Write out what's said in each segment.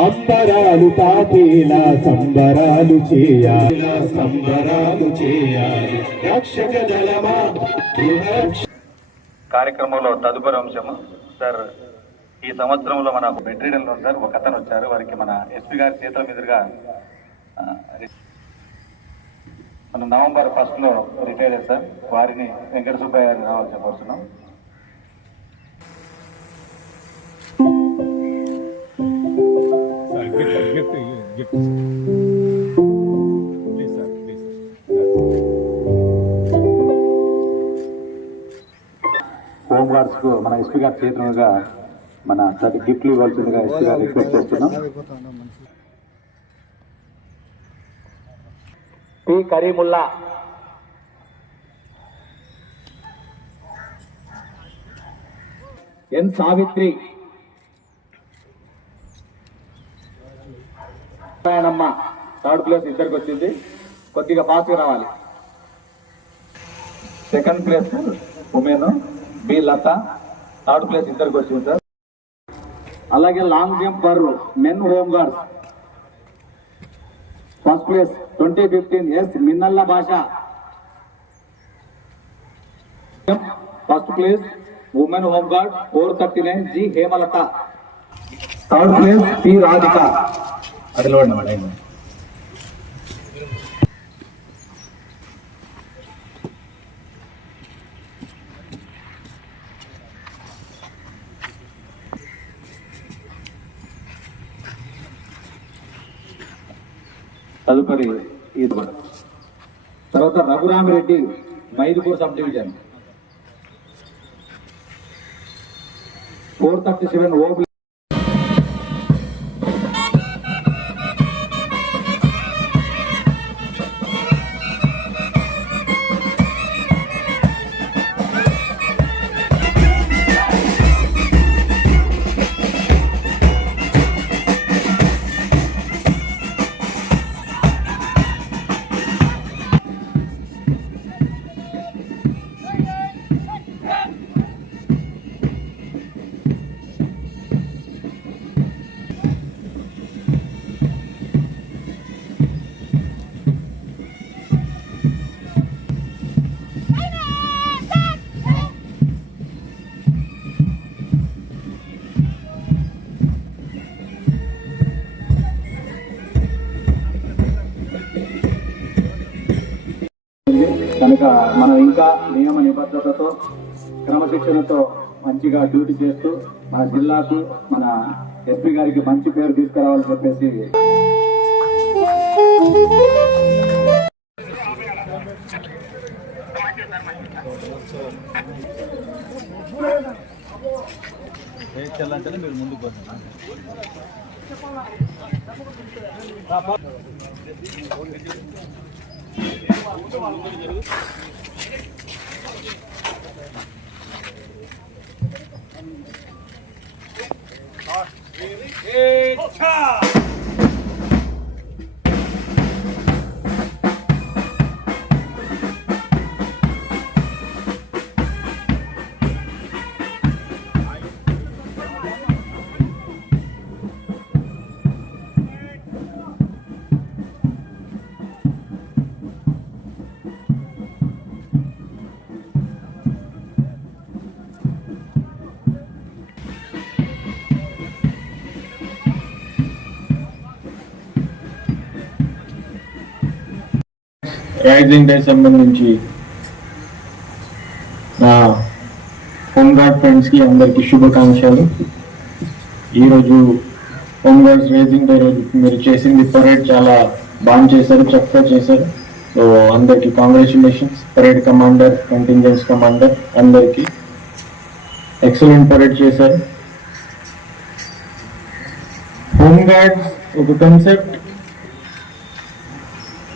అంబరాలు తాపేలా సంబరాలు చేయాలి రక్షక దళమా. కార్యక్రమంలో తదుపరి అంశము సార్, ఈ సంవత్సరంలో మన బెడ్రీడన్లో సార్ ఒక అతను వచ్చారు, వారికి మన ఎస్పీ గారి చేతుల మీదుగా మన నవంబర్ 1 రిటైర్ అయ్యారు సార్, వారిని వెంకట సుబ్బయ్య గారిని రావాల్సి కోరుతున్నాం. హోమ్ గార్డ్స్ కు మన ఎస్పీ గారి చేతులుగా మన గిఫ్ట్లు ఇవ్వాల్సిందిగా ఎస్పీ గారు రిక్వెస్ట్ చేస్తున్నాం. P Karimulla, N Savitri, Narayanamma 3rd place ఇద్దరికి వచ్చింది, కొద్దిగా ఫాస్ట్గా రావాలి. 2nd place women B Latha, 3rd place ఇద్దరికి వచ్చింది సార్. అలాగే long jump for men home guards 1st place 2015 S Minnalla Basha. 1st place women home guard 439 G Hemalatha. 3rd place P Radhika. అదిలో తదుపరి తర్వాత రఘురామిరెడ్డి మైదుపూర్ సబ్ డివిజన్ 437 ఓ. కనుక మనం ఇంకా నియమ నిబద్ధతతో క్రమశిక్షణతో మంచిగా డ్యూటీ చేస్తూ మన జిల్లాకు మన ఎస్పీ గారికి మంచి పేరు తీసుకురావాలని చెప్పేసి చేయాలంటే మీరు ముందుకు వస్తారు. రైజింగ్ డే సంబంధించి నా హోంగార్డ్ ఫ్రెండ్స్ కి అందరికి శుభాకాంక్షలు. ఈరోజు హోంగార్డ్స్ రైజింగ్ డే రోజు మీరు చేసింది పరేడ్ చాలా బాగా చేశారు, చక్కగా చేశారు. సో అందరికి కాంగ్రాచులేషన్స్. పరేడ్ కమాండర్, కంటింజెన్స్ కమాండర్ అందరికి ఎక్సలెంట్ పరేడ్ చేశారు. హోంగార్డ్స్ ఒక కాన్సెప్ట్,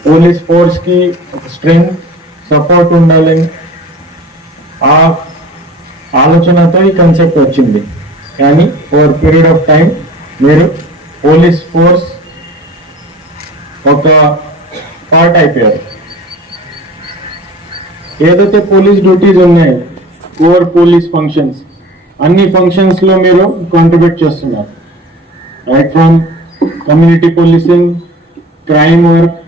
పోలీస్ ఫోర్స్ కి ఒక స్ట్రెంగ్త్, సపోర్ట్ ఉండాలని ఆలోచనతో ఈ కన్సెప్ట్ వచ్చింది. కానీ ఓవర్ పీరియడ్ ఆఫ్ టైం మీరు పోలీస్ ఫోర్స్ ఒక పార్ట్ అయిపోయారు. ఏదైతే పోలీస్ డ్యూటీస్ ఉన్నాయో కోర్ పోలీస్ ఫంక్షన్స్, అన్ని ఫంక్షన్స్ లో మీరు కాంట్రిబ్యూట్ చేస్తున్నారు. Right from community policing, crime work,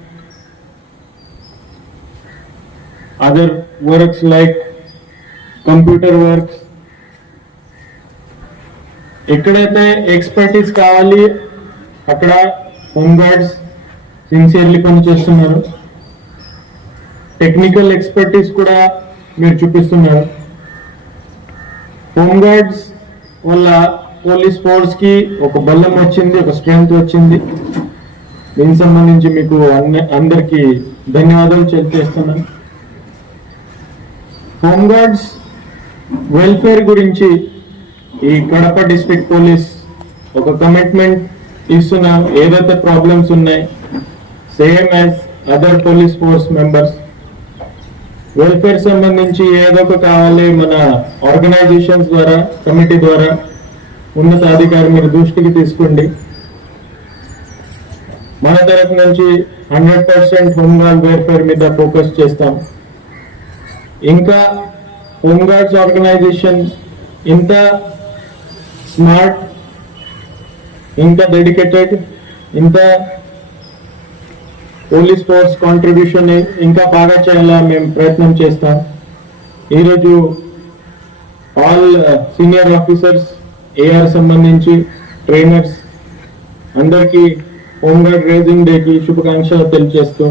other works like computer works. ఎక్కడైతే ఎక్స్పర్టీస్ కావాలి అక్కడ హోమ్ గార్డ్స్ సిన్సియర్లీ పనిచేస్తున్నారు. టెక్నికల్ ఎక్స్పర్టీస్ కూడా మీరు చూపిస్తున్నారు. హోమ్ గార్డ్స్ వల్ల పోలీస్ ఫోర్స్ కి ఒక బలం వచ్చింది, ఒక స్ట్రెంగ్త్ వచ్చింది. దీనికి సంబంధించి మీకు అందరికి ధన్యవాదాలు తెలియజేస్తున్నాను. హోమ్ గార్డ్స్ వెల్ఫేర్ గురించి ఈ కడప డిస్ట్రిక్ట్ పోలీస్ ఒక కమిట్మెంట్ ఇస్తున్నాం. ఏదైతే ప్రాబ్లమ్స్ ఉన్నాయి same as other police force members, welfare సంబంధించి ఏదో ఒక కావాలి మన ఆర్గనైజేషన్స్ ద్వారా, కమిటీ ద్వారా ఉన్నతాధికారి మీరు దృష్టికి తీసుకోండి. మన తరఫు నుంచి 100% హోమ్ గార్డ్ వెల్ఫేర్ మీద ఫోకస్ చేస్తాం. ఇంకా హోమ్ గార్డ్స్ ఆర్గనైజేషన్ ఇంత స్మార్ట్, ఇంత డెడికేటెడ్, ఇంత పోలీస్ ఫోర్స్ కాంట్రిబ్యూషన్ ఇంకా బాగా చేయాలా మేము ప్రయత్నం చేస్తాం. ఈరోజు ఆల్ సీనియర్ ఆఫీసర్స్, ఏఆర్ సంబంధించి ట్రైనర్స్ అందరికీ హోమ్ గార్డ్ రైజింగ్ డేకి శుభాకాంక్షలు తెలియజేస్తూ